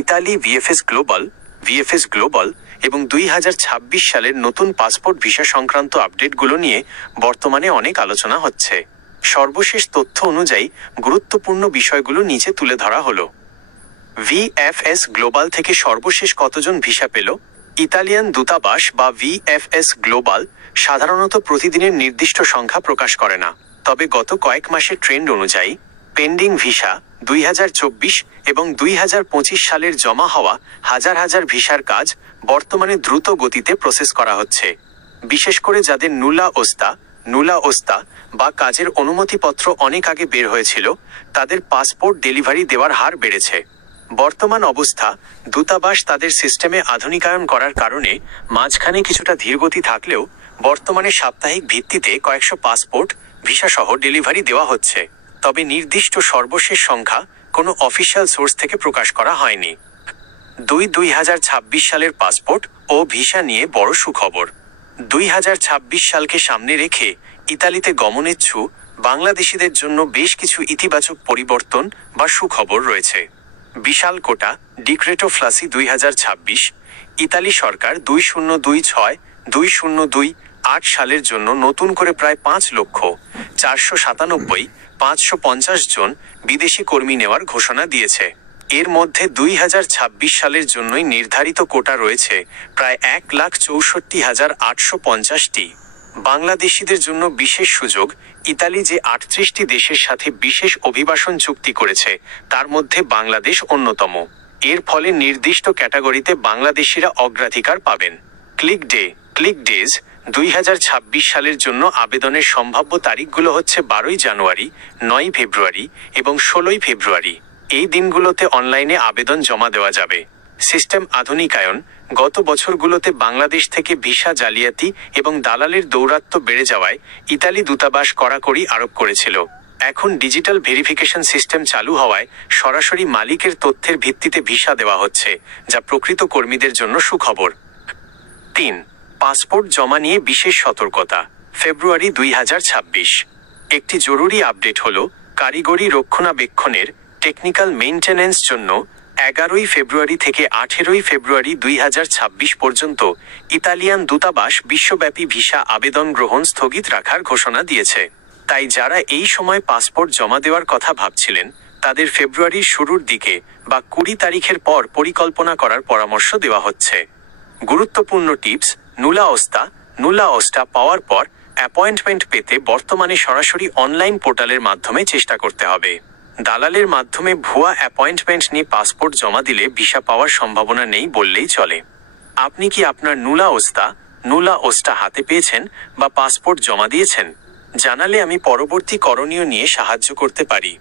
Italy VFS global এবং 2026 সালের নতুন পাসপোর্ট ভিসা সংক্রান্ত আপডেটগুলো নিয়ে বর্তমানে অনেক আলোচনা হচ্ছে। সর্বশেষ তথ্য অনুযায়ী গুরুত্বপূর্ণ বিষয়গুলো নিচে তুলে ধরা হলো। ভিএফএস গ্লোবাল থেকে সর্বশেষ কতজন ভিসা পেল? ইতালিয়ান দূতাবাস বা ভিএফএস গ্লোবাল সাধারণত প্রতিদিনের নির্দিষ্ট সংখ্যা প্রকাশ করে না, তবে গত কয়েক মাসের ট্রেন্ড অনুযায়ী পেন্ডিং ভিসা 2024 এবং 2025 সালের জমা হওয়া হাজার হাজার ভিসার কাজ বর্তমানে দ্রুত গতিতে প্রসেস করা হচ্ছে। বিশেষ করে যাদের নুলা ওস্তা বা কাজের অনুমতিপত্র অনেক আগে বের হয়েছিল, তাদের পাসপোর্ট ডেলিভারি দেওয়ার হার বেড়েছে। বর্তমান অবস্থা, দূতাবাস তাদের সিস্টেমে আধুনিকায়ন করার কারণে মাঝখানে কিছুটা ধীরগতি থাকলেও বর্তমানে সাপ্তাহিক ভিত্তিতে কয়েকশো পাসপোর্ট ভিসা সহ ডেলিভারি দেওয়া হচ্ছে। তবে নির্দিষ্ট সর্বশেষ সংখ্যা কোনো অফিসিয়াল সোর্স থেকে প্রকাশ করা হয়নি। 2026 সালের পাসপোর্ট ও ভিসা নিয়ে বড় সুখবর। 2026 সালকে সামনে রেখে ইতালিতে গমনেচ্ছু বাংলাদেশিদের জন্য বেশ কিছু ইতিবাচক পরিবর্তন বা সুখবর রয়েছে। বিশাল কোটা ডিক্রেটো ফ্লাসি 2026। ইতালি সরকার 2026-2028 সালের জন্য নতুন করে প্রায় 5,497,550 জন বিদেশি কর্মী নেওয়ার ঘোষণা দিয়েছে। এর মধ্যে 2026 সালের জন্যই নির্ধারিত কোটা রয়েছে প্রায় 1,64,850টি। বাংলাদেশিদের জন্য বিশেষ সুযোগ। ইতালি যে 38টি দেশের সাথে বিশেষ অভিবাসন চুক্তি করেছে, তার মধ্যে বাংলাদেশ অন্যতম। এর ফলে নির্দিষ্ট ক্যাটাগরিতে বাংলাদেশিরা অগ্রাধিকার পাবেন। ক্লিক ডেজ 2026 সালের জন্য আবেদনের সম্ভাব্য তারিখগুলো হচ্ছে 12 জানুয়ারি, 9 ফেব্রুয়ারি এবং 16 ফেব্রুয়ারি। এই দিনগুলোতে অনলাইনে আবেদন জমা দেওয়া যাবে। সিস্টেম আধুনিকায়ন। গত বছরগুলোতে বাংলাদেশ থেকে ভিসা জালিয়াতি এবং দালালের দৌরাত্ম্য বেড়ে যাওয়ায় ইতালি দূতাবাস কড়াকড়ি আরোপ করেছিল। এখন ডিজিটাল ভেরিফিকেশন সিস্টেম চালু হওয়ায় সরাসরি মালিকের তথ্যের ভিত্তিতে ভিসা দেওয়া হচ্ছে, যা প্রকৃত কর্মীদের জন্য সুখবর। 3. পাসপোর্ট জমা নিয়ে বিশেষ সতর্কতা। ফেব্রুয়ারি 2026। একটি জরুরি আপডেট হলো, কারিগরি রক্ষণাবেক্ষণের টেকনিক্যাল মেইনটেন্যান্স জন্য 11 ফেব্রুয়ারি থেকে 18 ফেব্রুয়ারি 2026 পর্যন্ত ইতালিয়ান দূতাবাস বিশ্বব্যাপী ভিসা আবেদন গ্রহণ স্থগিত রাখার ঘোষণা দিয়েছে। তাই যারা এই সময় পাসপোর্ট জমা দেওয়ার কথা ভাবছিলেন, তাদের ফেব্রুয়ারির শুরুর দিকে বা 20 তারিখের পর পরিকল্পনা করার পরামর্শ দেওয়া হচ্ছে। গুরুত্বপূর্ণ টিপস। নুলা ওস্টা পাওয়ার পর অ্যাপয়েন্টমেন্ট পেতে বর্তমানে সরাসরি অনলাইন পোর্টালের মাধ্যমে চেষ্টা করতে হবে। দালালের মাধ্যমে ভুয়া অ্যাপয়েন্টমেন্ট নিয়ে পাসপোর্ট জমা দিলে ভিসা পাওয়ার সম্ভাবনা নেই বললেই চলে। আপনি কি আপনার নুলা ওস্টা হাতে পেয়েছেন বা পাসপোর্ট জমা দিয়েছেন? জানালে আমি পরবর্তী করণীয় নিয়ে সাহায্য করতে পারি।